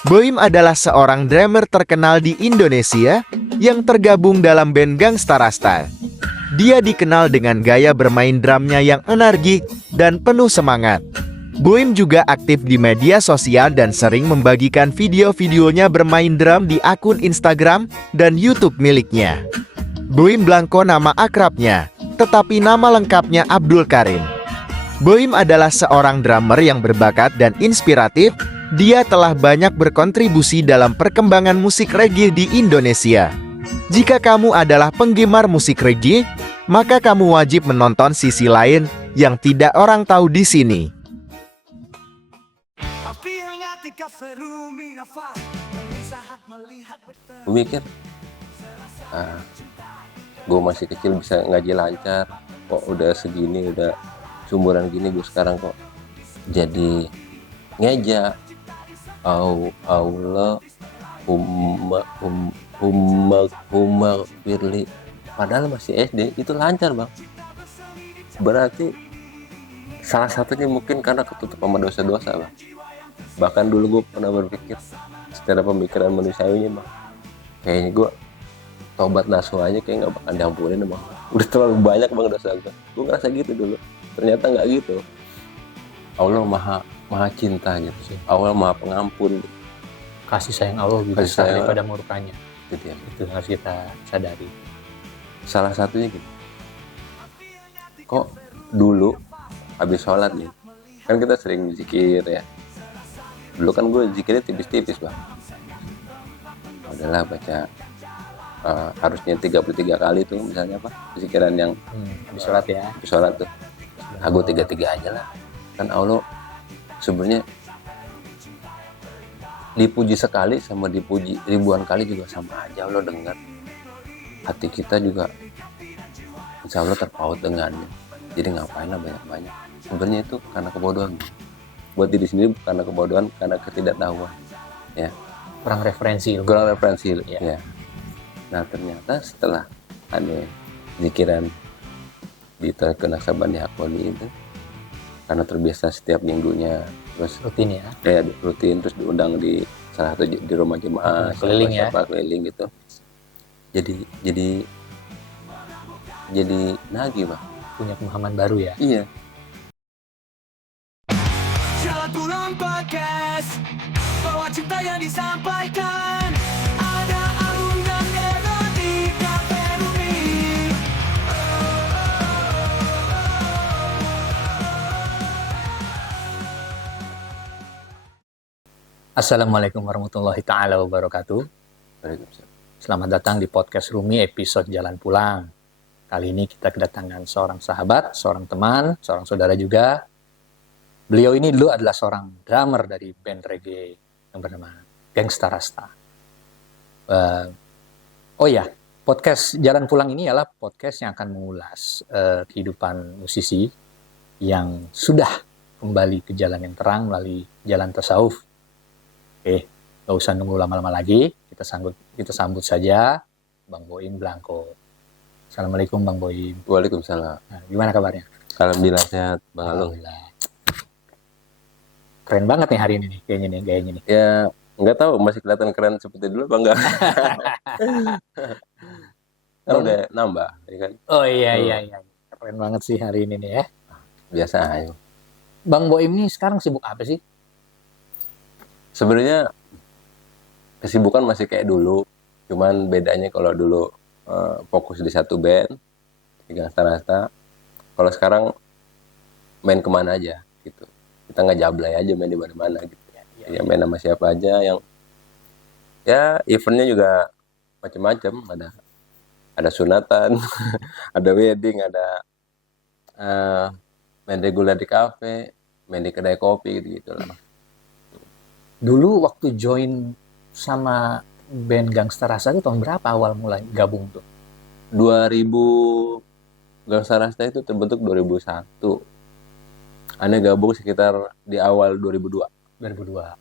Boim adalah seorang drummer terkenal di Indonesia yang tergabung dalam band Gangsta Rasta. Dia dikenal dengan gaya bermain drumnya yang energik dan penuh semangat. Boim juga aktif di media sosial dan sering membagikan video-videonya bermain drum di akun Instagram dan YouTube miliknya. Boim Blanco nama akrabnya, tetapi nama lengkapnya Abdul Karim. Boim adalah seorang drummer yang berbakat dan inspiratif. Dia telah banyak berkontribusi dalam perkembangan musik reggae di Indonesia. Jika kamu adalah penggemar musik reggae, maka kamu wajib menonton sisi lain yang tidak orang tahu di sini. Gue mikir, gue masih kecil bisa ngaji lancar, kok udah segini, udah seumuran gini gue sekarang kok jadi ngeja. Allah Firli, padahal masih SD itu lancar bang. Berarti salah satunya mungkin karena ketutup sama dosa-dosa bang. Bahkan dulu gue pernah berpikir secara pemikiran manusiawinya bang, kayaknya gue tobat nasuh aja kayak nggak bakal diampunin bang, udah terlalu banyak bang dosa gue ngerasa gitu dulu. Ternyata nggak gitu. Allah maha cinta gitu sih. Allah maha pengampun. Kasih sayang Allah lebih besar daripada murkanya. Itu harus kita sadari. Salah satunya gitu. Kok dulu habis sholat nih, kan kita sering zikir ya. Dulu kan gue zikirnya tipis-tipis bang. Udahlah baca harusnya 33 kali tuh misalnya apa zikiran yang habis sholat ya. Habis sholat tuh. Aku 33 aja lah. Kan Allah sebenarnya dipuji sekali sama dipuji ribuan kali juga sama aja. Allah dengar. Hati kita juga insya Allah terpaut dengannya. Jadi ngapain lah banyak-banyak. Sebenarnya itu karena kebodohan. Buat diri sendiri karena kebodohan, karena ketidaktahuan. Ya. Kurang referensi. Ya. Nah ternyata setelah ada zikiran di Naksaban Hakoni itu, karena terbiasa setiap minggunya terus rutin ya. Rutin terus diundang di salah satu di rumah jemaah keliling keliling gitu. Jadi nagih bang. Punya pemahaman baru ya. Iya. Jalan Pulang Podcast, bahwa cinta yang disampaikan ada Arum dan Ero di Cafe Rumi. Assalamualaikum warahmatullahi ta'ala wabarakatuh. Selamat datang di podcast Rumi episode Jalan Pulang. Kali ini kita kedatangan seorang sahabat, seorang teman, seorang saudara juga. Beliau ini dulu adalah seorang drummer dari band reggae yang bernama Gangsta Rasta. Podcast Jalan Pulang ini adalah podcast yang akan mengulas kehidupan musisi yang sudah kembali ke jalan yang terang melalui jalan tasawuf. Oke, gak usah nunggu lama-lama lagi. Kita sambut saja Bang Boim Blanco. Assalamualaikum Bang Boim. Waalaikumsalam. Nah, gimana kabarnya? Alhamdulillah sehat Bang Alung. Keren banget nih hari ini nih, kayaknya nih gayanya nih. Ya nggak tahu masih kelihatan keren seperti dulu apa enggak? Kan udah nambah, ya kan? Oh iya. Keren banget sih hari ini nih ya. Biasa aja. Bang Boim ini sekarang sibuk apa sih? Sebenarnya kesibukan masih kayak dulu, cuman bedanya kalau dulu fokus di satu band, di Gangsta Rasta. Kalau sekarang main kemana aja gitu. Kita nggak jablay aja main di mana-mana gitu. Ya main sama siapa aja yang ya eventnya juga macam-macam. Ada sunatan, ada wedding, ada main reguler di kafe, main di kedai kopi gitu lah. Dulu waktu join sama band Gangsta Rasta itu tahun berapa awal mulai gabung tuh? 2000 Gangsta Rasta itu terbentuk 2001. Ane gabung sekitar di awal 2002. 2002.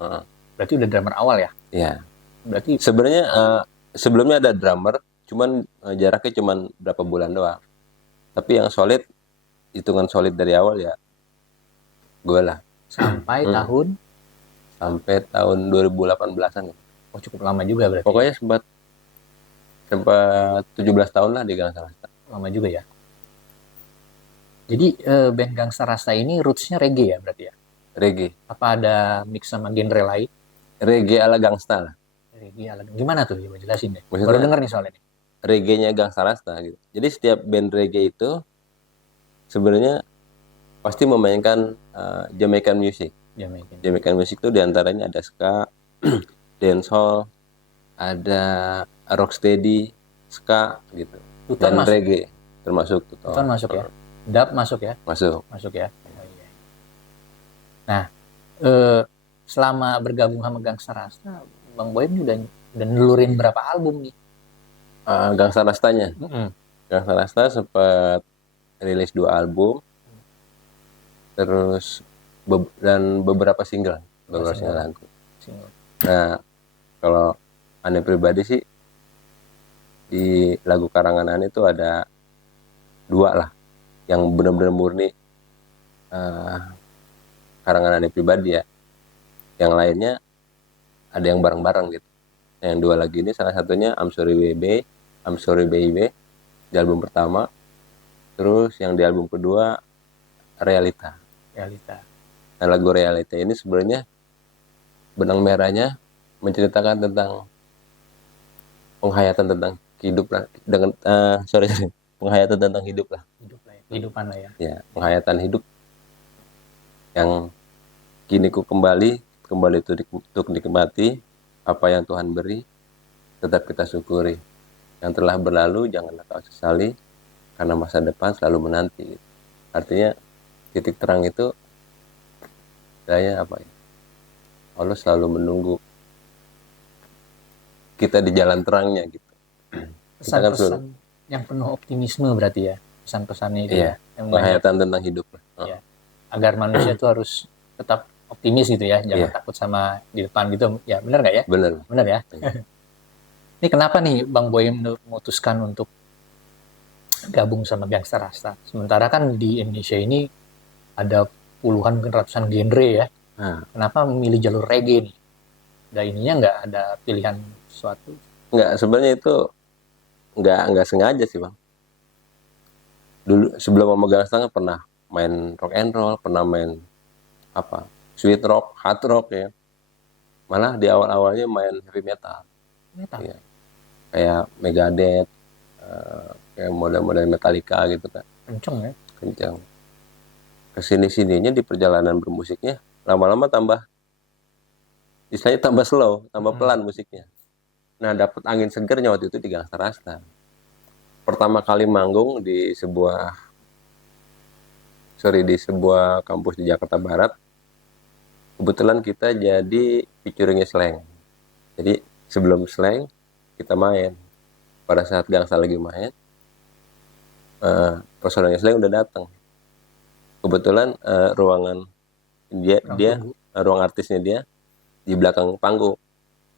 Berarti udah drummer awal ya? Iya. Berarti sebenarnya sebelumnya ada drummer, cuman jaraknya cuman berapa bulan doang. Tapi yang solid, hitungan solid dari awal ya gue lah. Sampai tahun sampai tahun 2018-an. Oh, cukup lama juga berarti. Pokoknya sempat 17 tahun lah di Gangsta Rasta. Lama juga ya. Jadi band Gangsta Rasta ini roots-nya reggae ya berarti ya? Reggae. Apa ada mix sama genre lain? Reggae ala gangsta lah. Reggae ala gimana tuh? Coba jelasin deh. Maksudnya- Baru denger nih soal ini. Reggae-nya Gangsta Rasta gitu. Jadi setiap band reggae itu sebenarnya pasti memainkan Jamaican music. Jamaican. Jamaican music itu diantaranya ada ska, dancehall, ada rocksteady, ska gitu. Tutan Dan masuk. reggae termasuk Tutan masuk ya. Dub masuk ya. Masuk. Masuk ya. Oh, iya. Nah, selama bergabung sama Gangsta Rasta, Bang Boim udah nelurin berapa album nih? Gangsta Rastanya. Mm-mm. Gangsta Rasta sempat rilis 2 album. Terus dan beberapa single, beberapa single lagu. Single. Nah, kalau aneh pribadi sih di lagu karangan Aneh itu ada 2 lah yang benar-benar murni karangan Aneh pribadi ya. Yang lainnya ada yang bareng-bareng gitu. Yang 2 lagi ini salah satunya I'm Sorry Baby di album pertama. Terus yang di album kedua Realita. Realita. Nah, lagu Realita ini sebenarnya benang merahnya menceritakan tentang penghayatan tentang hidup lah, dengan penghayatan tentang hidup lah. Hidup lah ya. Kehidupan lah ya. Ya, penghayatan hidup yang kini ku kembali untuk nikmati apa yang Tuhan beri, tetap kita syukuri. Yang telah berlalu janganlah kau sesali, karena masa depan selalu menanti. Artinya titik terang itu saya apa ya? Allah selalu menunggu kita di jalan terangnya gitu. Pesan-pesan yang penuh optimisme berarti ya. Pesan-pesannya itu Iya, ya. Yang banyak, penghayatan tentang hidup lah. ya. Agar manusia itu harus tetap optimis gitu ya. Jangan Iya. takut sama di depan gitu. Ya, benar nggak ya? Bener. Benar ya? Iya. Ini kenapa nih Bang Boim memutuskan untuk gabung sama Gangsta Rasta? Sementara kan di Indonesia ini ada puluhan mungkin ratusan genre ya. Nah, Kenapa memilih jalur reggae nih? Ada ininya nggak? Ada pilihan sesuatu? nggak, sebenarnya itu nggak sengaja sih bang. Dulu sebelum sama Gangsta kan pernah main rock and roll, pernah main apa sweet rock, hard rock ya. Malah di awal-awalnya main heavy metal, Metal. Iya. Kayak Megadeth, kayak model-model Metallica gitu kan, Kenceng ya. kencang. Kesini-sininya di perjalanan bermusiknya lama-lama istilahnya tambah slow, tambah pelan musiknya. Nah, dapat angin segernya waktu itu di Gangsta Rasta. Pertama kali manggung di sebuah kampus di Jakarta Barat. Kebetulan kita jadi featuringnya Slank. Jadi sebelum Slank kita main. Pada saat Gangsta lagi main, personelnya Slank udah datang. Kebetulan ruangan ruang artisnya dia di belakang panggung.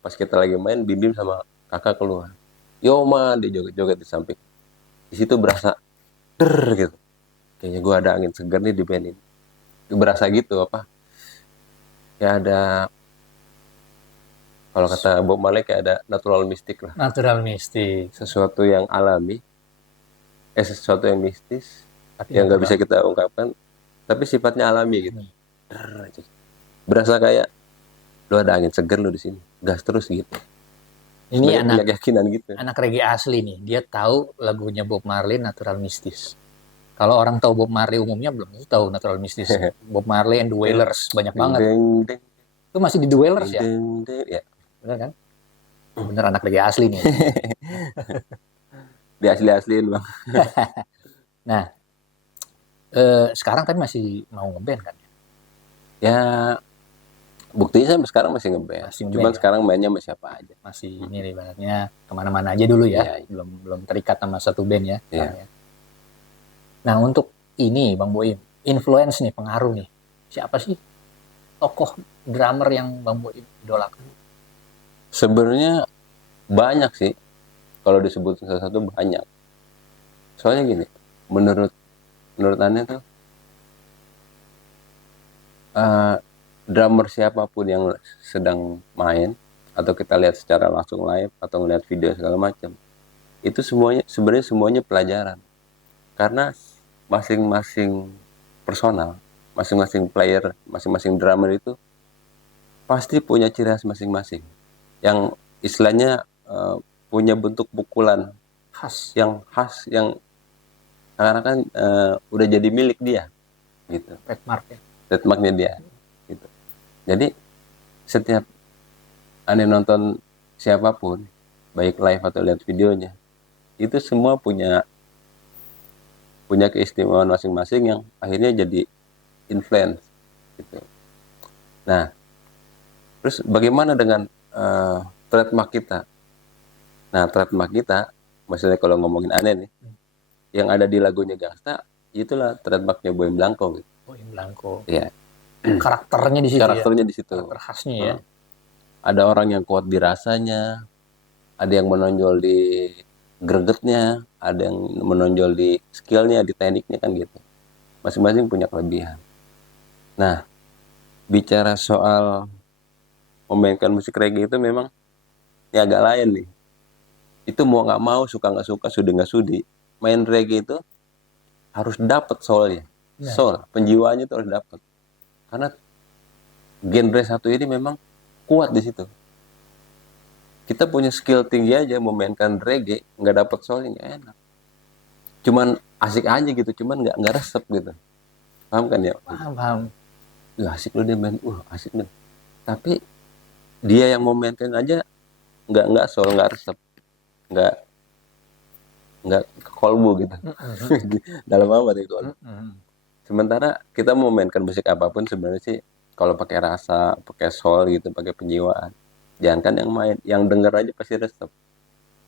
Pas kita lagi main, Bim sama kakak keluar. Yo man, dia joget-joget di samping. Di situ berasa gitu. Kayaknya gue ada angin segar nih di band ini. Berasa gitu apa? Kayak ada, kalau kata Bob Marley kayak ada natural mystic lah. Natural mystic. Sesuatu yang alami, sesuatu yang mistis, Tapi yang nggak bisa kita ungkapkan, tapi sifatnya alami gitu. Berasa kayak lu ada angin segar lu di sini, gas terus gitu. Ini Sebenarnya punya keyakinan gitu. anak reggae asli nih. Dia tahu lagunya Bob Marley Natural Mystis. Kalau orang tahu Bob Marley umumnya belum tentu tahu Natural Mystis. Bob Marley and the Wailers banyak banget. Deng, deng, Itu masih di The Wailers ya? deng, deng. Ya, Bener kan? Bener anak reggae asli nih. di asli-asliin bang. Nah, sekarang tapi masih mau ngeband kan? Ya, buktinya sampai sekarang masih ngeband. Masih ngeband, Cuman ya? sekarang mainnya sama siapa aja. Masih ini nih ibaratnya kemana-mana aja dulu ya. Iya. Belum terikat sama satu band ya. Iya. sekarang ya. Nah, untuk ini Bang Boim, influence nih, pengaruh nih. Siapa sih tokoh drummer yang Bang Boim idolakan? Sebenarnya banyak sih. Kalau disebut salah satu banyak. Soalnya gini, menurut Aneh tuh drummer siapapun yang sedang main atau kita lihat secara langsung live atau ngeliat video segala macam, itu semuanya sebenarnya semuanya pelajaran, karena masing-masing personal, masing-masing player, masing-masing drummer itu pasti punya ciri khas masing-masing yang istilahnya punya bentuk pukulan Khas. yang karena kan udah jadi milik dia gitu, Trademark ya. trademarknya dia gitu. Jadi setiap Anda nonton siapapun, baik live atau lihat videonya, itu semua punya keistimewaan masing-masing yang akhirnya jadi influence gitu. Nah, terus bagaimana dengan trademark kita? Nah, trademark kita, maksudnya kalau ngomongin aneh nih, yang ada di lagunya Gangsta, itulah trademarknya Boy Blanco gitu. Boy Blanco. Iya, Karakternya di situ karakternya ya. di situ. Karakter khasnya ya. Ada orang yang kuat di rasanya, ada yang menonjol di gregetnya, ada yang menonjol di skillnya, di tekniknya kan gitu. Masing-masing punya kelebihan. Nah, bicara soal memainkan musik reggae itu memang ini agak lain nih. Itu mau nggak mau, suka nggak suka, sudi nggak sudi, main reggae itu harus dapat soulnya, Nah. soul, penjiwaannya itu harus dapat. Karena genre satu ini memang kuat di situ. Kita punya skill tinggi aja memainkan reggae, nggak dapat soulnya nggak enak. Cuman asik aja gitu, cuman nggak resep gitu. Paham kan ya? Paham. Asik lu dia main, asik nih. Tapi dia yang mau maintain aja nggak soul, nggak resep, nggak kolbu gitu. Dalam amat itu. Sementara kita mau mainkan musik apapun sebenarnya sih kalau pakai rasa, pakai soul gitu, pakai penjiwaan. Jangan kan yang main, yang denger aja pasti resep.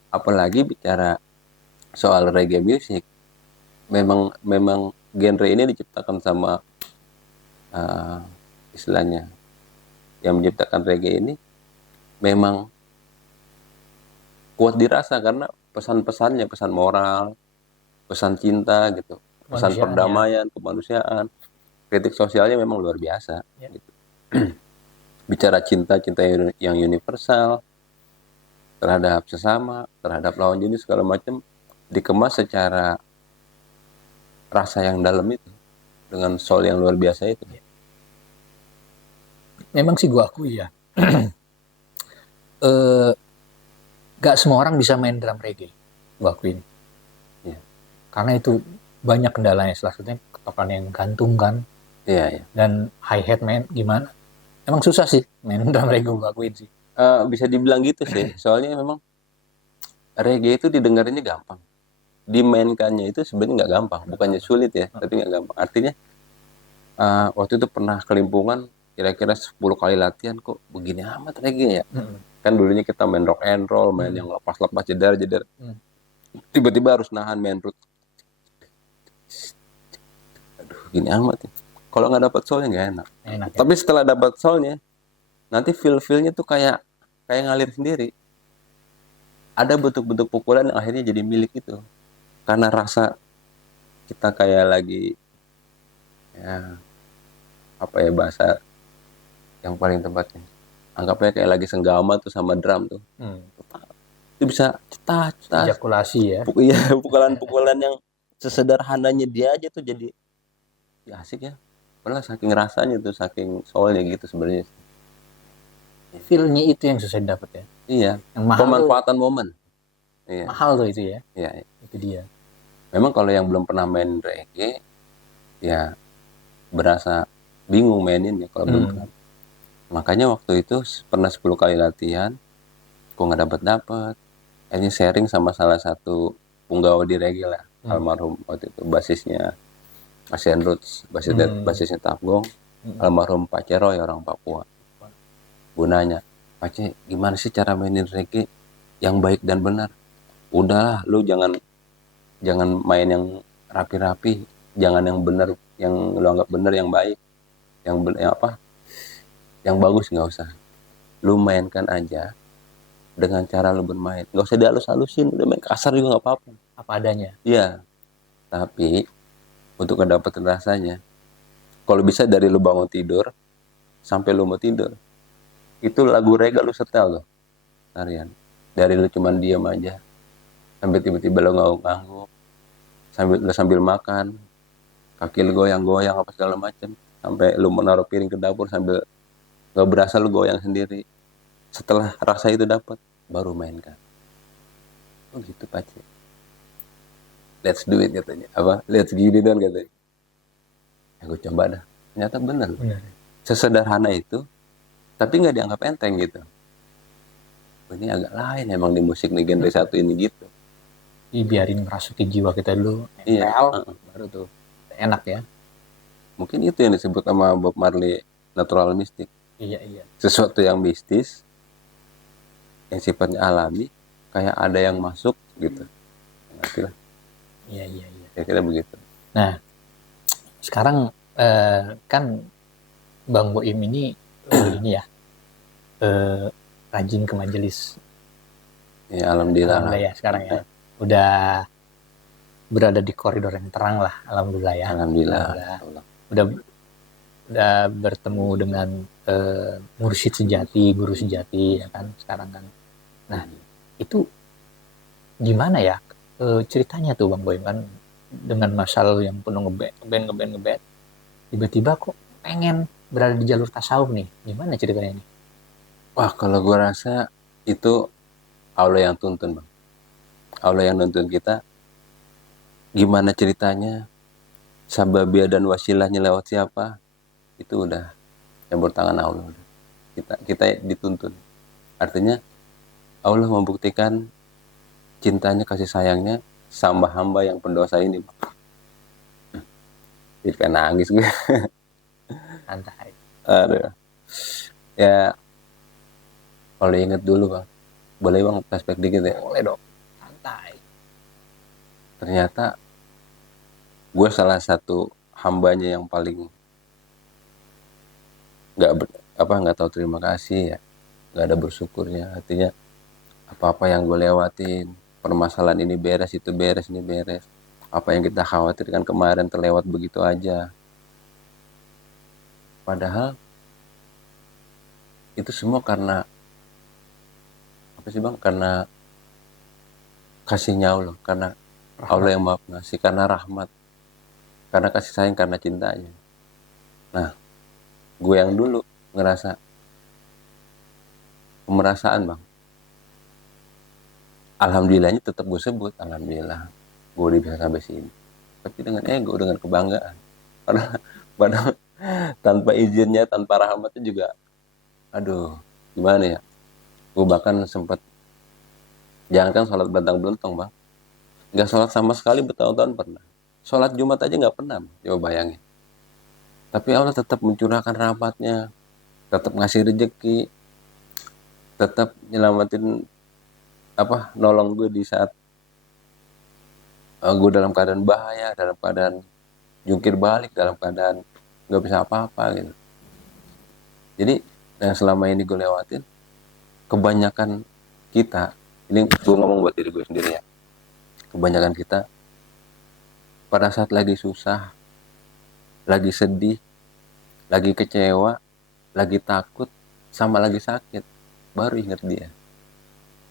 Apalagi bicara soal reggae music, memang genre ini diciptakan sama istilahnya yang menciptakan reggae ini memang kuat dirasa karena pesan-pesannya, pesan moral, pesan cinta gitu, pesan perdamaian, kemanusiaan, kritik sosialnya memang luar biasa. Ya. Gitu. Bicara cinta yang universal terhadap sesama, terhadap lawan jenis segala macam, dikemas secara rasa yang dalam itu, dengan soul yang luar biasa itu. Memang sih gua akui ya. Gak semua orang bisa main drum reggae, gua akuin. Iya. Karena itu banyak kendalanya, salah satunya ketokan yang gantung kan. Iya. Dan hi-hat main gimana? Emang susah sih main drum reggae, gua akuin sih. Bisa dibilang gitu sih, soalnya memang reggae itu didengarnya gampang, dimainkannya itu sebenarnya nggak gampang, bukannya sulit ya, tapi nggak gampang. Artinya waktu itu pernah kelimpungan, kira-kira 10 kali latihan kok begini amat reggae ya. Kan dulunya kita main rock and roll, main yang lepas-lepas jedar, tiba-tiba harus nahan main root. Aduh, gini amat ya. Kalau nggak dapat soulnya nggak enak. Ya? Tapi setelah dapat soulnya, nanti feel-feelnya tuh kayak ngalir sendiri. Ada bentuk-bentuk pukulan yang akhirnya jadi milik itu. Karena rasa kita kayak lagi, ya apa ya bahasa yang paling tepatnya, anggapnya kayak lagi senggama tuh sama drum tuh. Itu bisa cetas. Ejakulasi ya. Iya, pukulan-pukulan yang sesederhananya dia aja tuh jadi ya asik ya. Padahal saking rasanya tuh, saking soalnya gitu sebenarnya. Feel-nya itu yang susah didapat ya. Iya. Yang mahal pemanfaatan tuh, momen. Iya. Mahal tuh itu ya. Iya. Itu dia. Memang kalau yang belum pernah main reggae, ya berasa bingung mainin ya kalau belum pernah. Makanya waktu itu pernah 10 kali latihan, kok nggak dapat. Akhirnya sharing sama salah satu punggawa di reggae lah, almarhum waktu itu basisnya Asian Roots, basisnya Tafgong, almarhum Pak Ceroy, orang Papua. Gunanya, Pak Ce, gimana sih cara mainin reggae yang baik dan benar? Udahlah, lu jangan main yang rapi-rapi, jangan yang benar, yang lu anggap benar, yang baik, yang bagus nggak usah. Lu mainkan aja dengan cara lu bermain, nggak usah dihalus-halusin, udah main kasar juga nggak apa-apa. Apa adanya. Iya, tapi untuk mendapatkan rasanya, kalau bisa dari lu bangun tidur, sampai lu mau tidur. Itu lagu reggae lu setel tuh harian. Dari lu cuman diam aja sampai tiba-tiba lu ngangguk-ngangguk, sambil makan, kaki lu goyang-goyang apa segala macam, sampai lu menaruh piring ke dapur sambil nggak berasa lu goyang sendiri. Setelah rasa itu dapat, baru mainkan. Oh gitu Pace. Let's do it katanya. Apa? Let's gini dan katanya. Ya gue coba dah. Ternyata bener. Benar. Sesederhana itu, tapi nggak dianggap enteng gitu. Oh, ini agak lain emang di musik nih genre satu ini gitu. Biarin merasuki jiwa kita dulu, Iya. nempel, baru tuh enak ya. Mungkin itu yang disebut sama Bob Marley natural mystic. Iya. Sesuatu yang mistis, yang sifatnya alami, kayak ada yang masuk gitu. Ngerti lah. Iya. Kira-kira begitu. Nah, sekarang kan Bang Boim ini ini ya rajin ke majelis. Ya alhamdulillah. Alhamdulillah ya sekarang ya. Udah berada di koridor yang terang lah, alhamdulillah ya. Alhamdulillah. Udah bertemu dengan mursyid sejati, guru sejati ya kan sekarang kan. Nah, itu gimana ya ceritanya tuh Bang Boim kan dengan masa lalu yang penuh ngeband, tiba-tiba kok pengen berada di jalur tasawuf nih. Gimana ceritanya nih? Wah, kalau gue rasa itu Allah yang tuntun, Bang. Allah yang nuntun kita. Gimana ceritanya, sababia dan wasilahnya lewat siapa, itu udah campur tangan Allah. Kita dituntun. Artinya Allah membuktikan cintanya, kasih sayangnya sama hamba yang pendosa ini, Bang. Jadi pengen nangis gue. Santai. Aduh. Ya, kalau inget dulu Bang, boleh Bang flashback dikit ya. Boleh dong. Santai. Ternyata gue salah satu hambanya yang paling nggak tahu terima kasih ya, nggak ada bersyukurnya. Artinya apa-apa yang gue lewatin, permasalahan ini beres, itu beres, ini beres. Apa yang kita khawatirkan kemarin terlewat begitu aja. Padahal itu semua karena apa sih Bang? Karena kasihnya Allah, karena Allah yang Maha Pengasih, karena rahmat, karena kasih sayang, karena cintanya. Nah, gue yang dulu ngerasa pemerasaan Bang. Alhamdulillahnya tetap gue sebut, alhamdulillah gue udah bisa sampai sini. Tapi dengan ego, dengan kebanggaan. Padahal tanpa izinnya, tanpa rahmatnya juga, aduh, gimana ya? Gue bahkan sempat, jangankan sholat bentang-bentang Bang, nggak sholat sama sekali bertahun-tahun pernah. Sholat Jumat aja nggak pernah, coba bayangin. Tapi Allah tetap mencurahkan rahmatnya, tetap ngasih rezeki, tetap nyelamatin nolong gue di saat gue dalam keadaan bahaya, dalam keadaan jungkir balik, dalam keadaan nggak bisa apa-apa gitu. Jadi yang selama ini gue lewatin, kebanyakan kita, ini gue ngomong buat diri gue sendiri ya, kebanyakan kita pada saat lagi susah, lagi sedih, lagi kecewa, lagi takut, sama lagi sakit, baru ingat dia.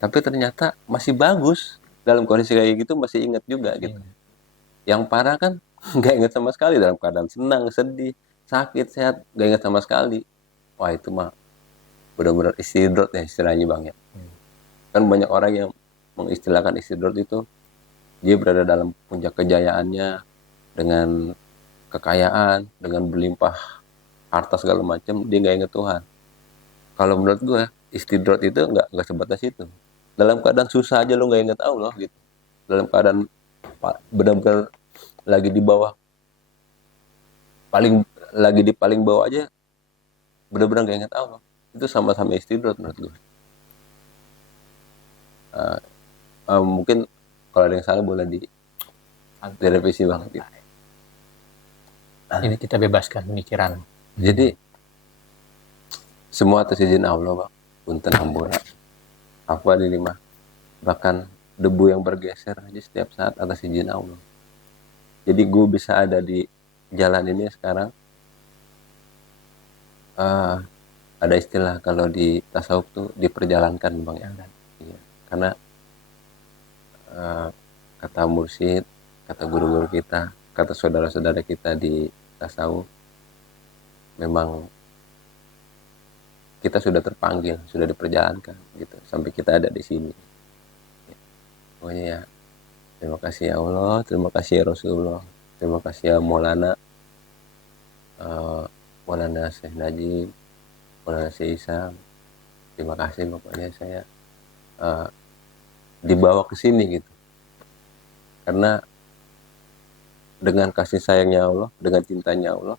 Tapi ternyata masih bagus, dalam kondisi kayak gitu masih ingat juga gitu. Yang parah kan nggak ingat sama sekali, dalam keadaan senang, sedih, sakit, sehat, nggak ingat sama sekali. Wah itu mah benar-benar istidrot ya istilahnya Bang ya. Kan banyak orang yang mengistilahkan istidrot itu, dia berada dalam puncak kejayaannya, dengan kekayaan, dengan berlimpah harta segala macam, dia nggak ingat Tuhan. Kalau menurut gue istidrot itu nggak sebatas itu. Dalam keadaan susah aja lo nggak ingat Allah gitu. Dalam keadaan benar-benar lagi di bawah, lagi di paling bawah aja, benar-benar nggak ingat Allah. Itu sama-sama istidrot menurut gue. Mungkin kalau ada yang salah boleh direvisi Bang. Gitu. Ini kita bebaskan pemikiran. Jadi semua atas izin Allah Bang. Punten hampura. Apa ini mah? Bahkan debu yang bergeser aja setiap saat atas izin Allah. Jadi gue bisa ada di jalan ini sekarang eh, ada istilah kalau di tasawuf tuh diperjalankan bang ya. Jangan. Iya. Karena kata mursyid, kata guru-guru kita, kata saudara-saudara kita di tasawuf, memang kita sudah terpanggil, sudah diperjalankan gitu sampai kita ada di sini. Pokoknya ya, terima kasih ya Allah, terima kasih ya Rasulullah, terima kasih ya Maulana, Maulana Syekh Najib, Maulana Syekh Isam. Terima kasih pokoknya saya dibawa ke sini gitu. Karena dengan kasih sayangnya Allah, dengan cintanya Allah,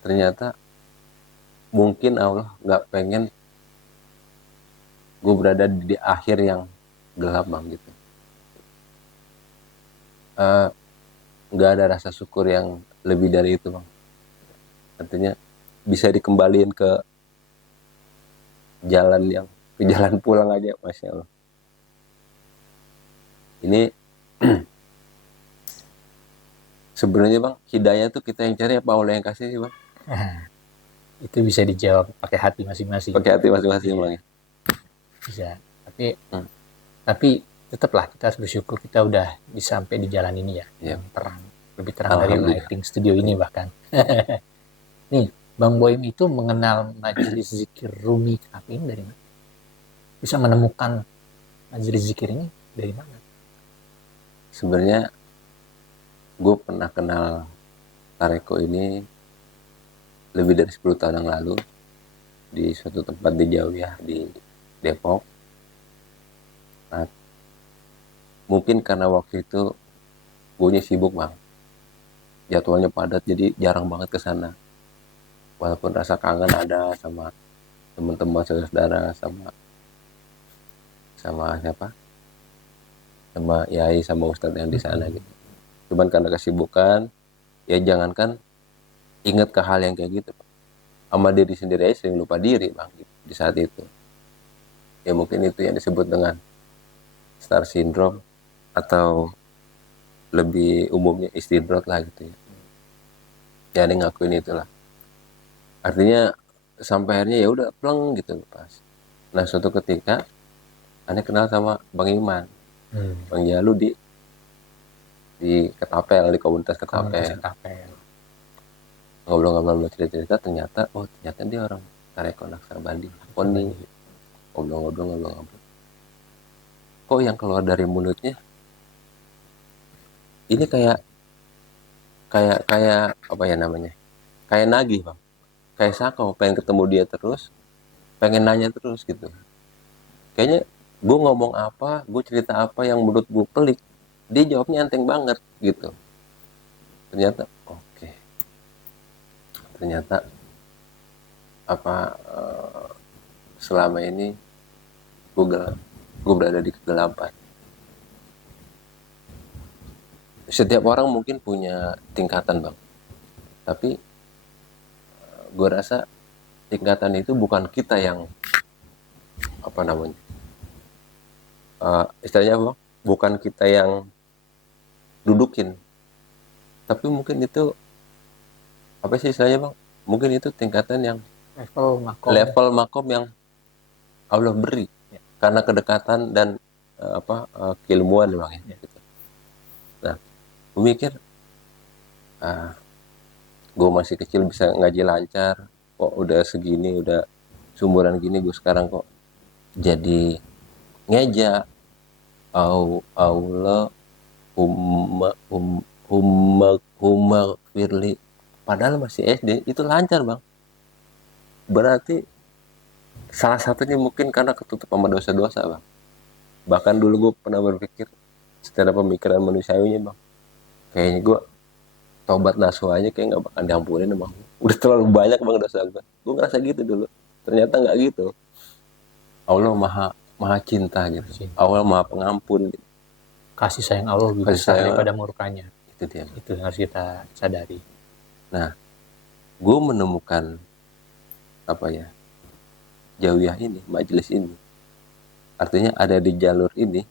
ternyata mungkin Allah nggak pengen gue berada di akhir yang gelap bang gitu. Nggak ada rasa syukur yang lebih dari itu bang. Artinya bisa dikembaliin ke jalan pulang aja, masya Allah. Ini sebenarnya bang, hidayah tuh kita yang cari apa Allah yang kasih sih bang? Itu bisa dijawab pakai hati masing-masing. Pakai hati masing-masing bang ya. Bisa. Tapi tetaplah kita harus bersyukur kita udah bisa sampai di jalan ini ya. Iya. Yang terang, lebih terang dari Alhamdulillah. lighting studio ini bahkan. Nih, Bang Boim itu mengenal majelis zikir Rumi Kafi ini dari mana? Bisa menemukan majelis zikir ini dari mana? Sebenarnya gue pernah kenal Tareko ini lebih dari 10 tahun yang lalu di suatu tempat di Jauh di Depok. Nah, mungkin karena waktu itu gue sibuk bang, jadwalnya padat jadi jarang banget ke sana. Walaupun rasa kangen ada sama teman-teman saudara, sama siapa, sama Yai, sama Ustadz yang di sana gitu. Cuman karena kesibukan, ya jangankan ingat ke hal yang kayak gitu, sama diri sendiri aja sering lupa diri bang gitu, di saat itu. Ya mungkin itu yang disebut dengan star syndrome atau lebih umumnya istidrot lah gitu ya. Jadi ngakuin itulah. Artinya sampai akhirnya ya udah pleng gitu lepas. Nah suatu ketika aneh kenal sama Bang Iman, Bang Jalu di Ketapel, di komunitas Ketapel. Ngobrol-ngobrol cerita-cerita ternyata dia orang Tareko Naksabandi. Poni ngobrol-ngobrol. Kok yang keluar dari mulutnya ini kayak apa ya namanya? Kayak nagih, Bang. Kayak Sako, pengen ketemu dia terus, pengen nanya terus gitu. Kayaknya gue ngomong apa, gue cerita apa yang menurut gue pelik, dia jawabnya enteng banget gitu. Ternyata oke. Ternyata selama ini gue berada di kegelapan. Setiap orang mungkin punya tingkatan bang, tapi gue rasa tingkatan itu bukan kita yang istilahnya bang, bukan kita yang dudukin, tapi mungkin itu apa sih istilahnya bang, mungkin itu tingkatan yang level makom yang Allah beri karena kedekatan dan keilmuan bang ya. Gitu. Nah, gue mikir gue masih kecil bisa ngaji lancar, kok udah segini, udah seumuran gini gue sekarang kok jadi ngeja Allah humma firli, padahal masih SD itu lancar bang. Berarti salah satunya mungkin karena ketutup sama dosa-dosa bang. Bahkan dulu gue pernah berpikir secara pemikiran manusiawinya bang, kayaknya gue tobat nasuhnya kayak nggak bakal diampunin bang, udah terlalu banyak bang dosa gue ngerasa gitu dulu. Ternyata nggak gitu. Allah maha cinta gitu. Allah maha pengampun gitu. Kasih sayang Allah lebih besar daripada murkanya. Itu dia. Itu yang harus kita sadari. Nah, gue menemukan jauhiyah ini, majelis ini, artinya ada di jalur ini,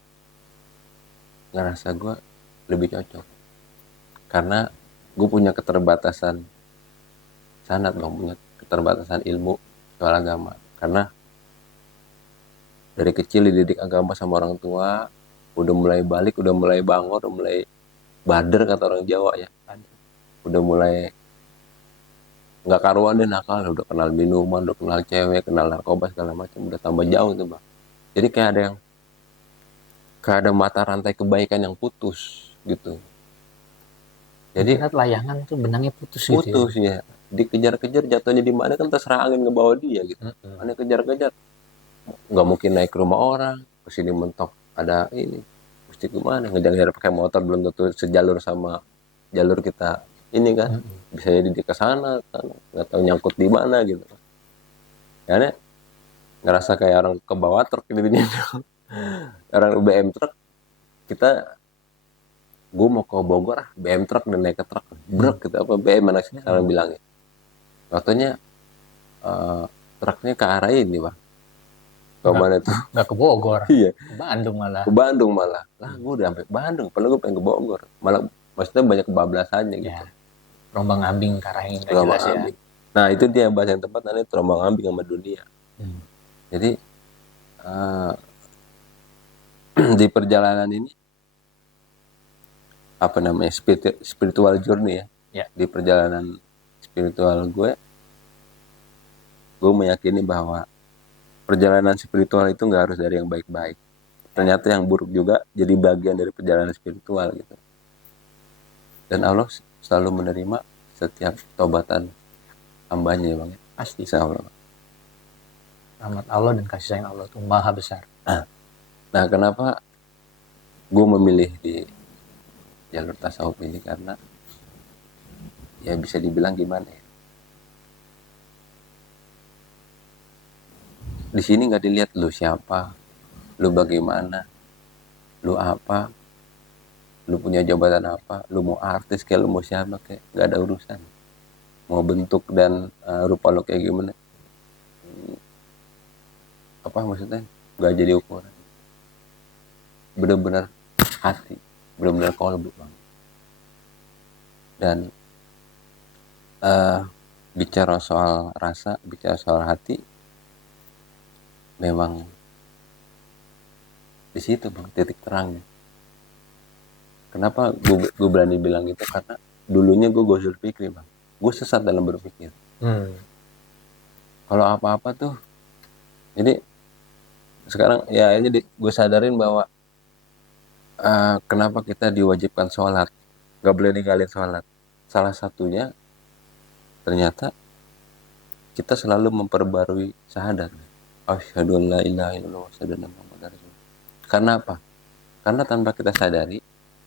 ngerasa gue lebih cocok karena gue punya keterbatasan sangat bang, punya keterbatasan ilmu soal agama, karena dari kecil dididik agama sama orang tua, udah mulai balik, udah mulai bangor, udah mulai bader kata orang Jawa ya, udah mulai nggak karuan deh nakal, udah kenal minuman, udah kenal cewek, kenal narkoba segala macam, udah tambah jauh tuh bang. Jadi kayak ada mata rantai kebaikan yang putus gitu. Jadi Lihat layangan tuh benangnya putus gitu putus ya, dikejar-kejar jatuhnya di mana kan terserah angin ngebawa dia gitu. ya. Mana kejar-kejar, nggak mungkin naik ke rumah orang, kesini mentok ada ini, mesti kemana ngejar-ngejar pakai motor, belum tentu sejalur sama jalur kita ini kan, bisa jadi di kesana kan, nggak tahu nyangkut di mana gitu. Karena ngerasa kayak orang ke bawah truk gitu orang BM truk, gue mau ke Bogor BM truk dan naik ke truk brek gitu, apa BM mana sih sekarang bilangnya, waktunya truknya ke arah ini bang, ke mana tuh Nggak ke Bogor, iya ke Bandung malah. ke Bandung malah lah, gue udah sampai Bandung padahal gue pengen ke Bogor, malah maksudnya banyak kebablasannya gitu. Ya, terombang ambing ke arah yang nggak Terombang jelas ya. ambing. Nah itu dia bahasa yang tepat, namanya terombang ambing sama dunia. Jadi di perjalanan ini apa namanya spiritual journey ya. Ya. Di perjalanan spiritual gue meyakini bahwa perjalanan spiritual itu nggak harus dari yang baik-baik. Ternyata yang buruk juga jadi bagian dari perjalanan spiritual gitu. Dan Allah selalu menerima setiap taubatan hambanya ya bang. Pasti. Insya Allah. Rahmat Allah dan kasih sayang Allah itu maha besar. Nah kenapa gue memilih di jalur tasawuf ini, karena ya bisa dibilang gimana ya, di sini nggak dilihat lu siapa, lu bagaimana, lu apa, lu punya jabatan apa, lu mau artis kayak, lu mau siapa kayak, nggak ada urusan. Mau bentuk dan rupa lu kayak gimana, apa maksudnya, nggak jadi ukuran. Bener-bener hati, bener-bener kolbu bang. Dan bicara soal rasa, bicara soal hati, memang di situ bang titik terangnya. Kenapa gue berani bilang itu, karena dulunya gue gozul fikri bang, gue sesat dalam berpikir. Kalau apa-apa tuh, jadi sekarang ya ini gue sadarin bahwa kenapa kita diwajibkan sholat, gak boleh ninggalin sholat. Salah satunya ternyata kita selalu memperbarui syahadat. Asyhadu an la ilaha illallah wa asyhadu anna muhammadar rasulullah. Karena apa? Karena tanpa kita sadari,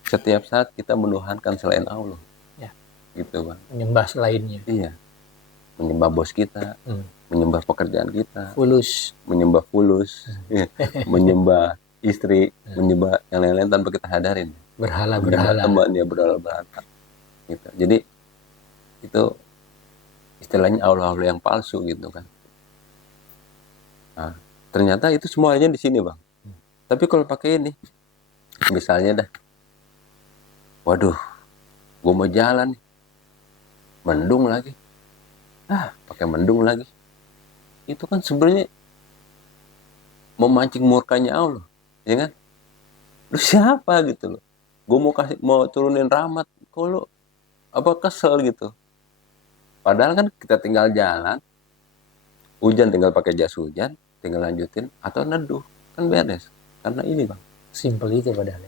setiap saat kita menuhankan selain Allah. Ya. Gitu bang. Menyembah selainnya. Iya. Menyembah bos kita, menyembah pekerjaan kita, menyembah fulus, menyembah istri, menyembah yang lain-lain tanpa kita hadarin. Berhala. Teman ya, berhala. Gitu. Jadi itu istilahnya Allah yang palsu gitu kan. Nah, ternyata itu semuanya di sini bang. Tapi kalau pakai ini, misalnya dah, waduh, gue mau jalan, mendung lagi, pakai mendung lagi, itu kan sebenarnya memancing murkanya Allah, ya kan? Lu siapa gitu loh? Gue mau turunin rahmat, kok lu apa kesel gitu? Padahal kan kita tinggal jalan, hujan tinggal pakai jas hujan, tinggal lanjutin atau neduh, kan beres. Karena ini bang, Simple itu padahal.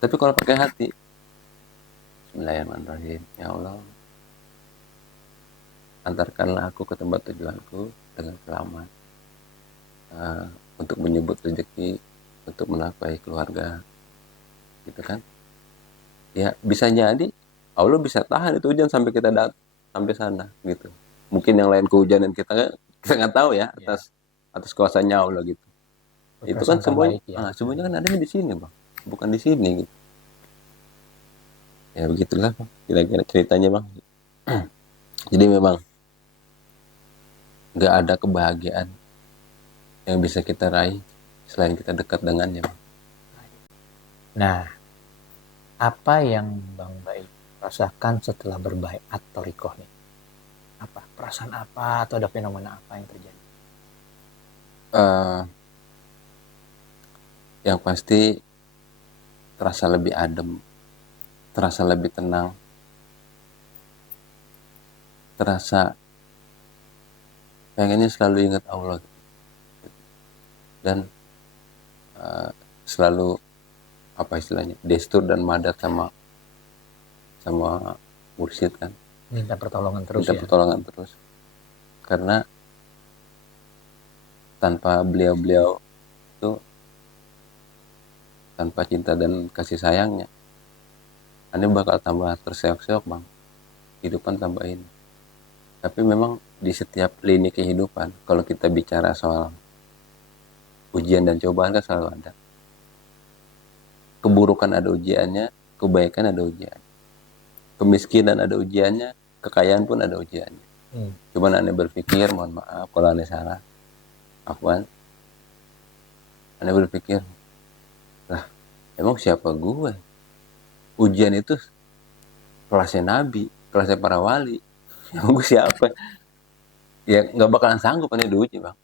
tapi kalau pakai hati, Bismillahirrahmanirrahim, ya Allah, antarkanlah aku ke tempat tujuanku dengan selamat, untuk menyebut rezeki, untuk menafkahi keluarga, gitu kan? Ya bisa jadi Allah bisa tahan itu hujan sampai kita sampai sana, gitu. Mungkin yang lain kehujanan kita nggak tahu ya, atas kuasanya Allah gitu. Itu kan semuanya, semuanya kan adanya di sini bang, bukan di sini gitu. Ya begitulah bang, kira-kira ceritanya bang. Jadi memang nggak ada kebahagiaan yang bisa kita raih selain kita dekat dengannya bang. Nah, apa yang Bang Baik rasakan setelah berbaiat thariqah nih? perasaan apa atau ada fenomena apa yang terjadi? Yang pasti terasa lebih adem, terasa lebih tenang, terasa pengennya selalu ingat Allah dan selalu apa istilahnya, destur dan madat sama mursyid kan, Minta pertolongan terus minta ya. pertolongan terus, karena tanpa beliau itu, tanpa cinta dan kasih sayangnya, Anda bakal tambah terseok-seok bang, kehidupan tambah ini. Tapi memang di setiap lini kehidupan, kalau kita bicara soal ujian dan cobaan kan selalu ada. Keburukan ada ujiannya, kebaikan ada ujiannya. Kemiskinan ada ujiannya, kekayaan pun ada ujiannya. Cuman Anda berpikir, mohon maaf kalau Anda salah, afwan. Anda berpikir, lah emang siapa gue? Ujian itu kelasnya Nabi, kelasnya para wali. Emang gue siapa? Ya nggak bakalan sanggup Anda diuji bang.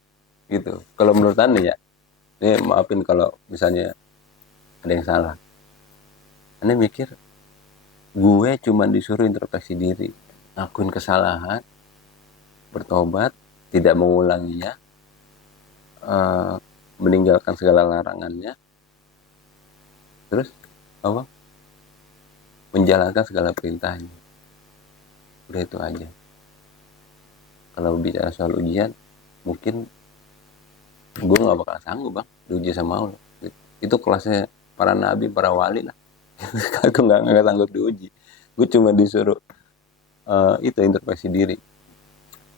Gitu. Kalau menurut Anda ya, ini maafin kalau misalnya ada yang salah. Anda mikir, gue cuma disuruh introspeksi diri, ngakuin kesalahan, bertobat, tidak mengulanginya, meninggalkan segala larangannya, terus apa? Menjalankan segala perintahnya. Udah itu aja. Kalau bicara soal ujian, mungkin gue nggak bakal sanggup bang diuji sama Allah. Itu kelasnya para nabi, para wali lah. Aku nggak sanggup diuji. Gue cuma disuruh itu introspeksi diri.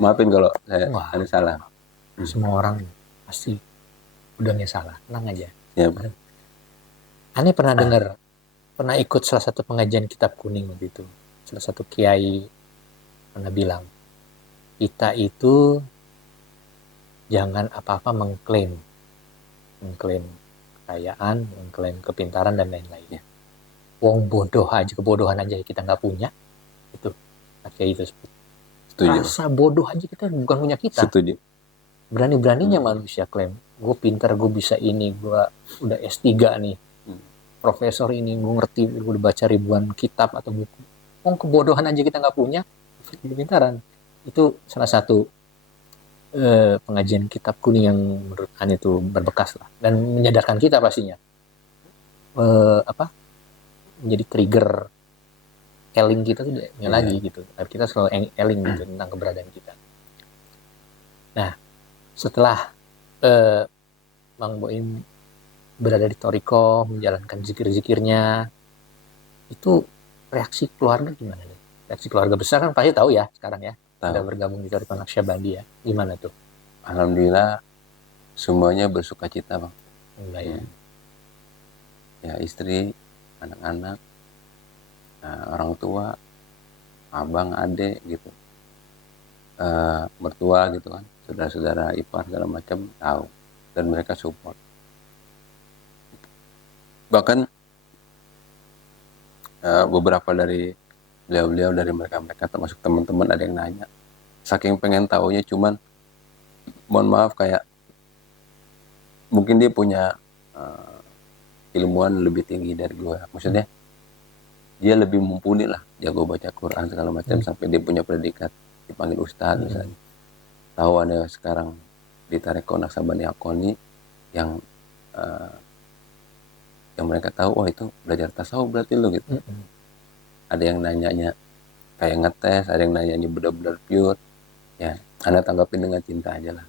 Maafin kalau saya ada salah. Semua orang pasti udahnya salah, tenang aja. Ya, Ane pernah dengar, pernah ikut salah satu pengajian kitab kuning waktu itu. Salah satu kiai pernah bilang, kita itu jangan apa-apa mengklaim kekayaan, mengklaim kepintaran dan lain-lainnya. Wong bodoh aja, kebodohan aja kita nggak punya, itu kiai itu setuju. rasa bodoh aja kita bukan punya kita. Setuju. Berani-beraninya manusia klaim, gue pintar, gue bisa ini, gue udah S3 nih, profesor ini, gue ngerti, gue udah baca ribuan kitab atau buku. Kebodohan aja kita nggak punya, kepintaran. Itu salah satu pengajian kitab kuning yang menurut Ane itu berbekas lah, dan menyadarkan kita pastinya. Menjadi trigger eling kita tuh lagi gitu. Kita selalu eling gitu tentang keberadaan kita. Nah, setelah Bang Boim berada di Toriko, menjalankan zikir-zikirnya, itu reaksi keluarga gimana nih? Reaksi keluarga besar kan pasti tahu ya sekarang ya. Udah bergabung di Toriko Naqsyabandi ya. Gimana tuh? Alhamdulillah semuanya bersuka cita bang. Enggak ya. Ya istri, anak-anak, orang tua, abang, adik gitu, mertua gitu kan, saudara-saudara ipar segala macam tahu dan mereka support. Bahkan beberapa dari beliau-beliau, dari mereka termasuk teman-teman, ada yang nanya, saking pengen taunya, cuman mohon maaf kayak mungkin dia punya ilmuwan lebih tinggi dari gue, maksudnya dia lebih mumpuni lah, jago baca Quran segala macam, sampai dia punya predikat dipanggil ustadz misalnya. Tahu ada sekarang di Toriko Naqsyabandi Akoni yang mereka tahu, wah itu belajar tasawuf berarti lo gitu. Ada yang nanyanya kayak ngetes, ada yang nanyanya benar-benar pure. Ya, Anda tanggapin dengan cinta aja lah.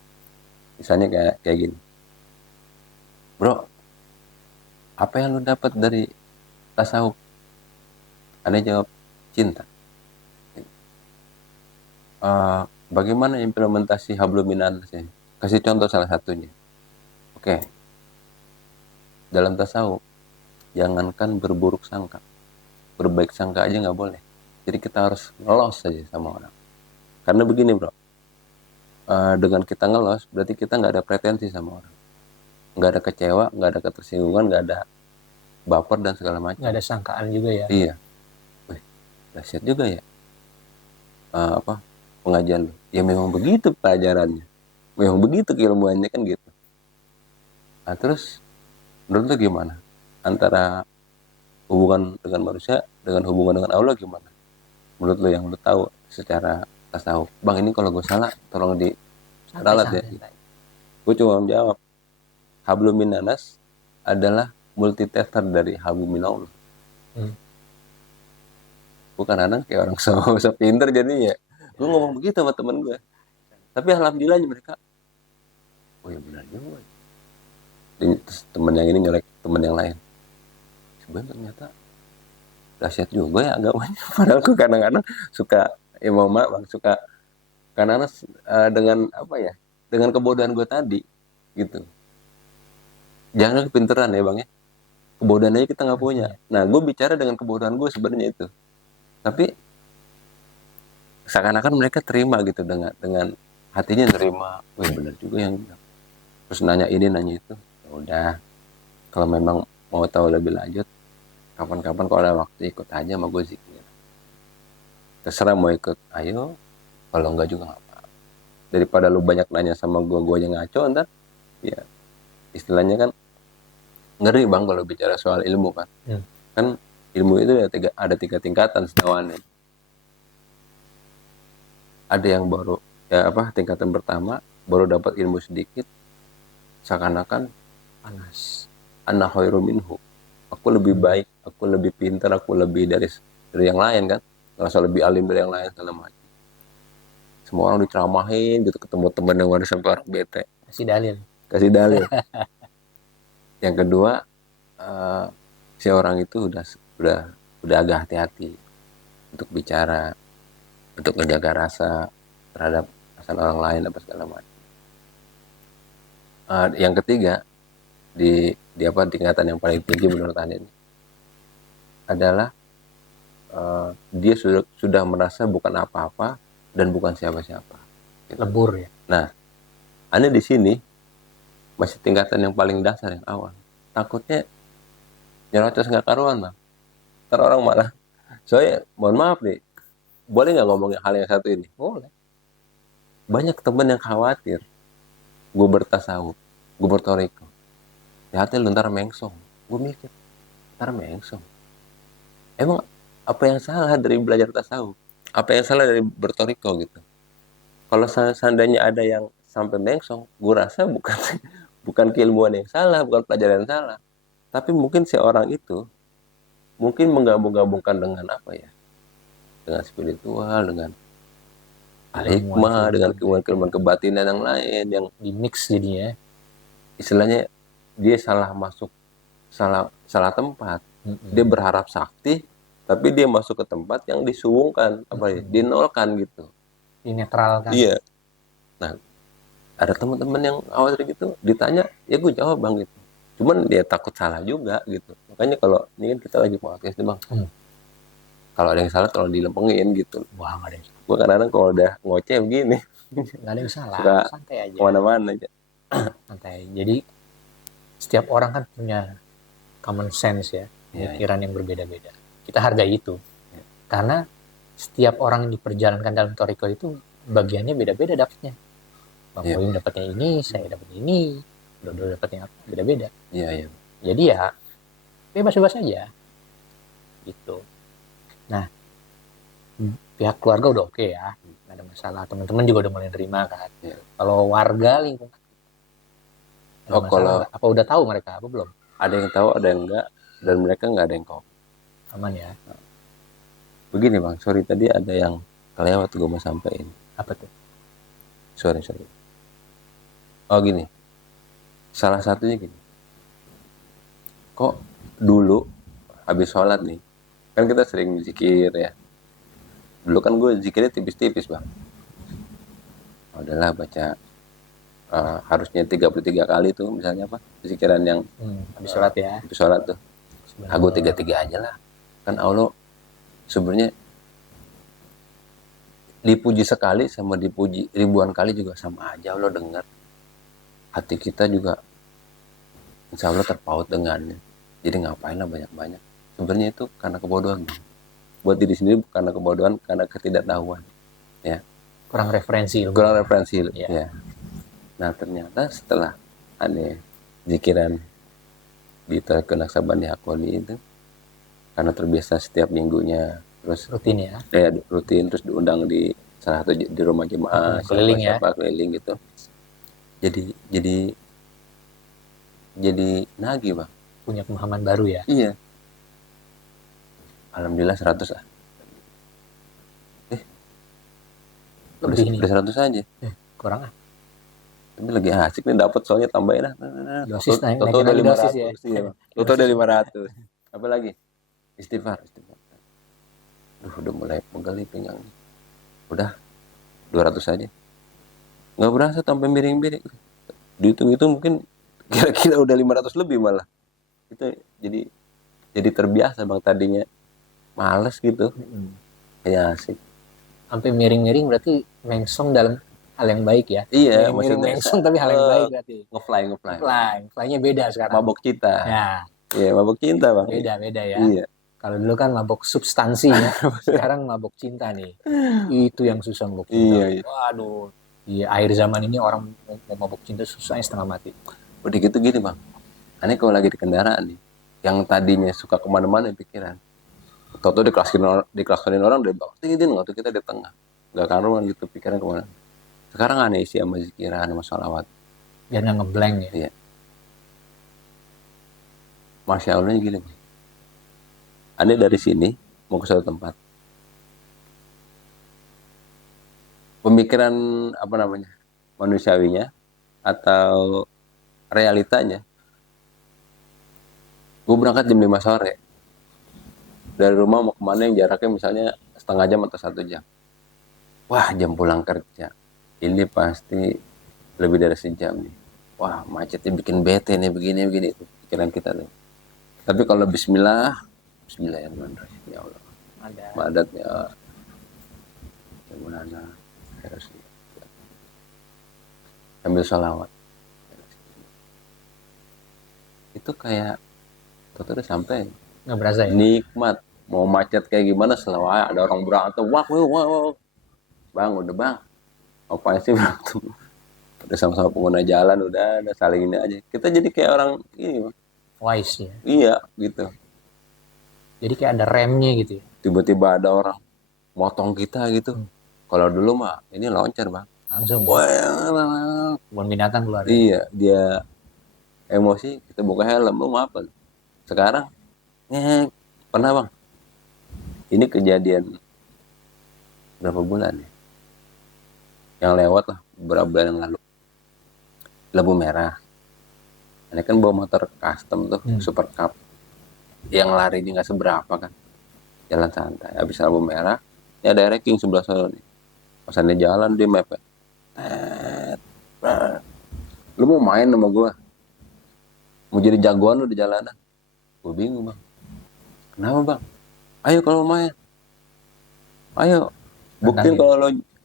Misalnya kayak gini, bro, apa yang lo dapat dari tasawuf? Anda jawab cinta. Bagaimana implementasi hablum minan nas? Kasih contoh salah satunya. Oke. Dalam tasawuf, jangankan berburuk sangka, berbaik sangka aja nggak boleh. Jadi kita harus ngelos saja sama orang. Karena begini bro, dengan kita ngelos berarti kita nggak ada pretensi sama orang, nggak ada kecewa, nggak ada ketersinggungan, nggak ada baper dan segala macam. Nggak ada sangkaan juga ya. Iya. Dahsyat juga ya. pengajian lu. Ya memang begitu pelajarannya, memang begitu keilmuannya kan gitu. Nah terus menurut lu gimana antara hubungan dengan manusia dengan hubungan dengan Allah gimana menurut lu yang lu tahu secara tasawuf? Bang ini kalau gue salah tolong di ralat ya. Gue cuma menjawab hablum minanas adalah multitester dari hablum minallah. Bukan anak kayak orang so pinter jadinya. Gue ngomong begitu sama temen gue. Tapi alhamdulillahnya mereka, oh ya benar juga. Terus temen yang ini nyelek temen yang lain. Sebenarnya ternyata dahsyat juga ya agamanya. Padahal gue kadang-kadang suka, ya mau bang, suka karena dengan apa ya, dengan kebodohan gue tadi gitu. Jangan kepinteran ya bang ya. Kebodohan aja kita nggak punya. Nah gue bicara dengan kebodohan gue sebenarnya itu. Tapi seakan-akan mereka terima gitu dengan hatinya terima. Wih benar juga yang bilang. Terus nanya ini nanya itu. Ya udah. Kalau memang mau tahu lebih lanjut, kapan-kapan kalau ada waktu ikut aja sama gue zikir. Terserah mau ikut, ayo. Kalau enggak juga nggak apa-apa. Daripada lu banyak nanya sama gue yang ngaco ntar, ya istilahnya kan ngeri bang kalau bicara soal ilmu kan. Kan ilmu itu ada tiga tingkatan setahuannya. Ada yang baru ya apa tingkatan pertama baru dapat ilmu sedikit, seakan-akan panas. Ana khairu minhu. Aku lebih baik, aku lebih pintar, aku lebih dari yang lain kan. Ngerasa lebih alim dari yang lain segala macam. Semua orang diceramahin gitu, ketemu teman yang baru sampai orang bete. Kasih dalil. Yang kedua, si orang itu udah agak hati-hati untuk bicara, untuk menjaga rasa terhadap perasaan orang lain apa segala macam. Yang ketiga di apa tingkatan yang paling tinggi menurut Anda ini adalah dia sudah merasa bukan apa-apa dan bukan siapa-siapa. Gitu. Lebur ya. Nah, Anda di sini masih tingkatan yang paling dasar yang awal. Takutnya nyerocos nggak karuan bang. Ntar orang malah. Soalnya mohon maaf nih, boleh nggak ngomongin hal yang satu ini? Boleh. Banyak temen yang khawatir gue bertasawuf, gue bertoriko. Ya hati lu ntar mengsong. Gue mikir, ntar mengsong. Emang apa yang salah dari belajar tasawuf? Apa yang salah dari bertoriko gitu? Kalau seandainya ada yang sampai mengsong, gue rasa bukan keilmuan yang salah, bukan pelajaran yang salah. Tapi mungkin si orang itu mungkin menggabung-gabungkan dengan apa ya? Dengan spiritual, dengan hikmah, dengan keilmuan kebatinan yang lain yang Di mix jadinya. istilahnya dia salah masuk salah tempat. Dia berharap sakti, tapi dia masuk ke tempat yang disuwungkan, apa ya? Dinolkan gitu. Dinetralkan. Iya. Nah, ada teman-teman yang khawatir gitu, ditanya, ya gue jawab bang gitu. Cuman dia takut salah juga gitu. Makanya kalau ini kan kita lagi podcast nih bang. Kalau ada yang salah tolong dilempengin gitu. Wah, nggak ada yang salah. Gue kadang-kadang kalau udah ngoceh begini, Nggak ada yang salah. suka Santai aja. kemana-mana aja. Santai. Jadi setiap orang kan punya common sense ya, pemikiran yang berbeda-beda. Kita hargai itu. Karena setiap orang yang diperjalankan dalam toriko itu bagiannya beda-beda dapatnya. Bang Boyim dapatnya ini, saya dapatnya ini, Dodo dapatnya apa, beda-beda. Iya. Jadi ya bebas-bebas aja. Gitu. Nah, pihak keluarga udah oke ya, nggak ada masalah. Teman-teman juga udah mulai nerima kan. Kalau warga lingkungan Kalau apa udah tahu mereka apa belum? ada yang tahu, ada yang enggak, dan mereka nggak ada yang tahu. Aman ya. Begini bang, sorry tadi ada yang kelewat gue mau sampein. Apa tuh? Sorry. Oh gini, salah satunya gini. Kok dulu habis sholat nih, kan kita sering zikir ya. Dulu kan gue zikirnya tipis-tipis bang. Udahlah baca harusnya 33 kali tuh misalnya apa zikiran yang habis sholat ya. Habis sholat tuh. Aku 33 aja lah. Kan Allah sebenarnya dipuji sekali sama dipuji ribuan kali juga sama aja. Allah dengar. Hati kita juga insya Allah terpaut dengannya. Jadi ngapain lah banyak-banyak. Sebenarnya itu karena kebodohan. Buat diri sendiri karena kebodohan, karena ketidaktahuan. Ya. kurang referensi ilmu. kurang referensi Iya. ya. Nah ternyata setelah ada zikiran di Naksabandia Hakoni itu, karena terbiasa setiap minggunya, terus Rutin ya. rutin, terus diundang di salah satu di rumah jemaah, Keliling ya. siapa keliling gitu, jadi nagih bang. Punya pemahaman baru ya. Iya, alhamdulillah 100 lah. Lebih nih. Udah 100 aja. Kurang ah. Tapi lagi asik nih, dapat soalnya tambahin lah. Dosis naikin Toto udah lagi 500 dosis ya. iya, Bang. Toto udah 500. Apa lagi? Istighfar. Udah mulai menggeli pinggang. Udah 200 aja. Nggak berasa sampai miring-miring. Dihitung itu mungkin kira-kira udah 500 lebih malah. Itu jadi terbiasa bang, tadinya males gitu. Ya asik. Sampai miring-miring berarti mengsong dalam hal yang baik ya. Iya, Miring-miring maksudnya mengsong tapi hal yang baik berarti. ngefly. Fly-nya beda sekarang. Mabok cinta. Ya, Iya, mabok cinta bang. beda ya. Iya. Kalau dulu kan mabok substansi ya. Sekarang mabok cinta nih. Itu yang susah mabok cinta. Iya. Waduh. Di akhir zaman ini orang mau mabok cinta susahnya setengah mati. Udah gitu gini bang. Aneh kalau lagi di kendaraan nih, yang tadinya suka kemana-mana pikiran, Toto diklasonin orang dari bawah, tinggiin waktu kita di tengah, nggak karuan gitu pikiran kemana. Sekarang aneh isi sama zikiran, sama sholawat. Biar nggak ngeblank ya. Iya. Masya Allahnya gini bang. Aneh dari sini mau ke suatu tempat, pemikiran apa namanya manusiawinya atau realitanya, gue berangkat jam 5 sore dari rumah mau kemana yang jaraknya misalnya setengah jam atau 1 jam. Wah, jam pulang kerja ini pasti lebih dari sejam nih. Wah, macetnya bikin bete nih, begini itu pikiran kita tuh. Tapi kalau Bismillahirrahmanirrahim, ya Allah, Ada. madatnya gimana, ambil sholawat, itu kayak Toto udah sampai. Nggak berasa ya. Nikmat. Mau macet kayak gimana selalu ada orang berantem. Wah. Bang, udah bang. Apa sih berantem? Udah sama-sama pengguna jalan, udah saling ini aja. Kita jadi kayak orang ini, Bang. Wise ya. Iya, gitu. Jadi kayak ada remnya gitu ya. Tiba-tiba ada orang motong kita gitu. Kalau dulu mah ini loncat, Bang. Langsung. Wah, Kebun binatang keluar. iya, dia emosi, kita buka helm, lu mau apa? Sekarang, pernah bang, ini kejadian berapa bulan ya? Yang lewat lah, beberapa bulan yang lalu. Lampu merah. Ini kan bawa motor custom tuh, Super Cup. Yang larinya nggak seberapa kan. Jalan santai, habis lampu merah, ini ada ranking sebelah sana nih. Pasannya jalan, dia mepet. Lu mau main sama gue? Mau jadi jagoan lu di jalanan? Gue bingung bang. Kenapa bang? Ayo kalau main. Ayo. Buktiin kalau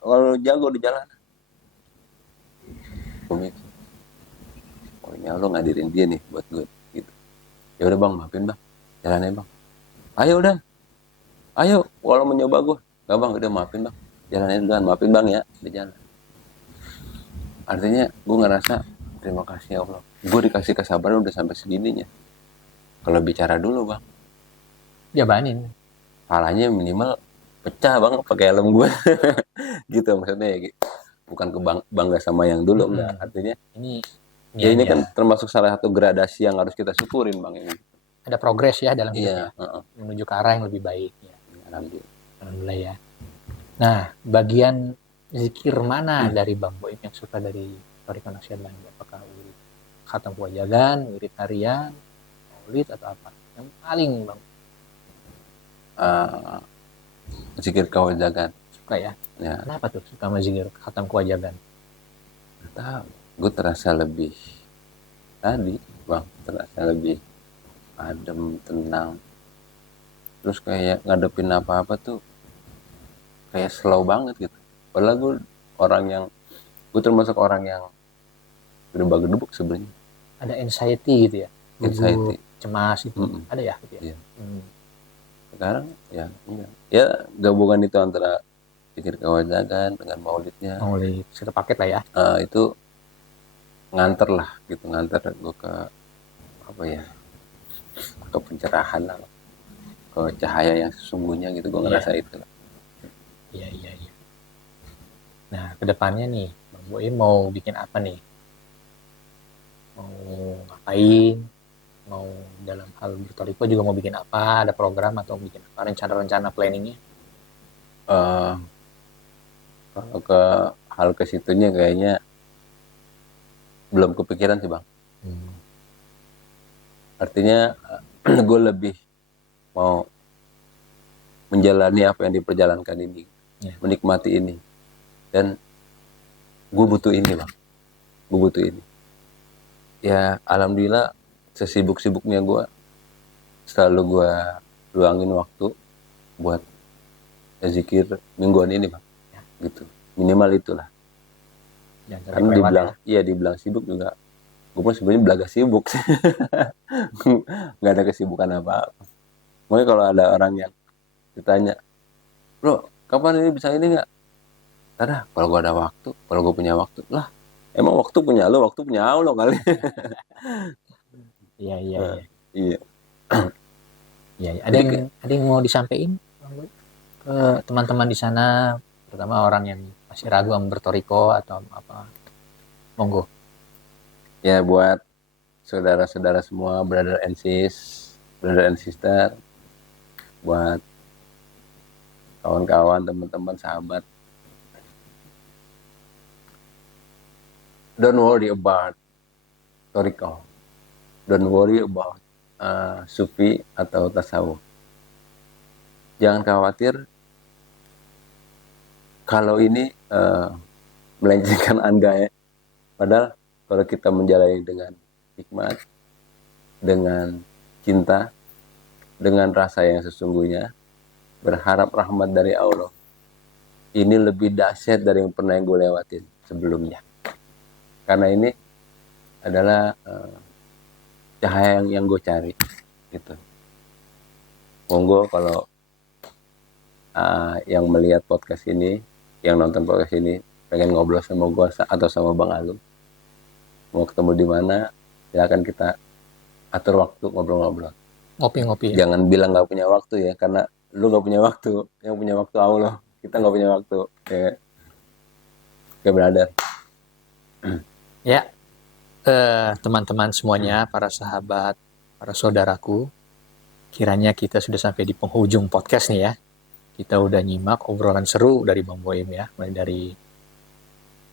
lo jago di jalanan. Gue mikir. Oh ini lo ngadirin dia nih buat gue. Gitu. Ya udah bang, maafin bang. Jalannya bang. Ayo udah. Ayo kalau mau nyoba gue. Gak bang, udah maafin bang. Jalannya duluan, maafin bang ya. Di jalan. Artinya gue ngerasa terima kasih ya Allah. Gue dikasih kesabaran udah sampai segininya. Kalau bicara dulu bang, Jabanin. palanya minimal pecah bang pakai helm gue. Gitu maksudnya ya. Bukan bangga sama yang dulu enggak. Artinya Ini ini aja. kan termasuk salah satu gradasi yang harus kita syukurin bang ini. Ada progres ya dalam hidupnya. Iya. Menuju ke arah yang lebih baik. Ya. Alhamdulillah. Alhamdulillah ya. Nah, bagian zikir mana dari Bang Boim yang suka dari Thariqah Naqsyabandiyah? Apakah wirid khatam kewajagan, wirid harian, maulid atau apa? Yang paling Bang Zikir kewajagan. suka ya? Ya. Kenapa tuh suka sama zikir khatam kewajagan? Tahu. Gue terasa lebih tadi bang, terasa lebih adem, tenang. Terus kayak ngadepin apa-apa tuh kayak slow banget gitu. Padahal gue termasuk orang yang gedebak-gedebuk sebenarnya. Ada anxiety gitu ya? Anxiety. Cemas itu. Mm-mm. Ada ya? Gitu ya? Iya. Sekarang ya gabungan itu antara Zikir kewajagan dengan maulidnya. Maulid satu paket lah ya. Itu nganter lah gitu, nganter gue ke apa ya, ke pencerahan lah, ke cahaya yang sesungguhnya gitu, gue ngerasa itu lah. Iya. Nah, kedepannya nih, Bang Boim mau bikin apa nih? Mau ngapain? Mau dalam hal bertoriko juga mau bikin apa? Ada program atau bikin apa? Rencana-rencana planningnya? Kalau ke hal ke situnya kayaknya belum kepikiran sih bang. Artinya gue lebih mau menjalani apa yang diperjalankan ini, menikmati ini, dan gue butuh ini bang, gue butuh ini. Ya alhamdulillah sesibuk-sibuknya gue selalu gue luangin waktu buat zikir mingguan ini bang, gitu, minimal itulah. Karena dibilang dibilang sibuk juga, gue pun sebenarnya belaga sibuk sih. Nggak ada kesibukan apa-apa. Mungkin kalau ada orang yang ditanya, bro kapan ini bisa ini nggak? Ada, kalau gue ada waktu, kalau gue punya waktu lah. Emang waktu punya lo, waktu punya Allah kali. Iya. Iya. Iya. Ada yang mau disampaikan ke teman-teman di sana, terutama orang yang masih ragu sama bertoriko atau apa? Monggo. Ya buat saudara-saudara semua, brother and sister, buat kawan-kawan, teman-teman, sahabat, don't worry about toriko, don't worry about sufi atau tasawuf. Jangan khawatir kalau ini melencengkan Anda ya. Padahal kalau kita menjalani dengan hikmat, dengan cinta, dengan rasa yang sesungguhnya, berharap rahmat dari Allah, ini lebih dahsyat dari yang pernah gue lewatin sebelumnya. Karena ini adalah cahaya yang gue cari, gitu. Monggo kalau yang melihat podcast ini, yang nonton podcast ini, pengen ngobrol sama gue atau sama Bang Alum, mau ketemu di mana, silakan kita atur waktu ngobrol-ngobrol. Ngopi-ngopi. Ya? Jangan bilang nggak punya waktu ya, karena lu nggak punya waktu, yang punya waktu Allah. Kita nggak punya waktu, ya. Oke, brother. Ya, teman-teman semuanya, para sahabat, para saudaraku, kiranya kita sudah sampai di penghujung podcast nih ya. Kita udah nyimak obrolan seru dari Bang Boim ya, mulai dari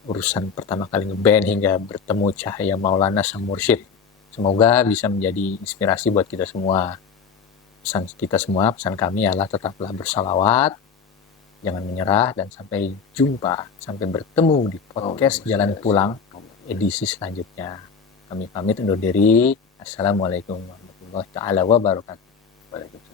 urusan pertama kali ngeband hingga bertemu Cahaya Maulana sang mursyid. Semoga bisa menjadi inspirasi buat kita semua. Pesan kita semua, pesan kami adalah tetaplah bersalawat, jangan menyerah, dan sampai jumpa, sampai bertemu di podcast Jalan Pulang edisi selanjutnya. Kami pamit undur diri. Assalamualaikum warahmatullahi wabarakatuh.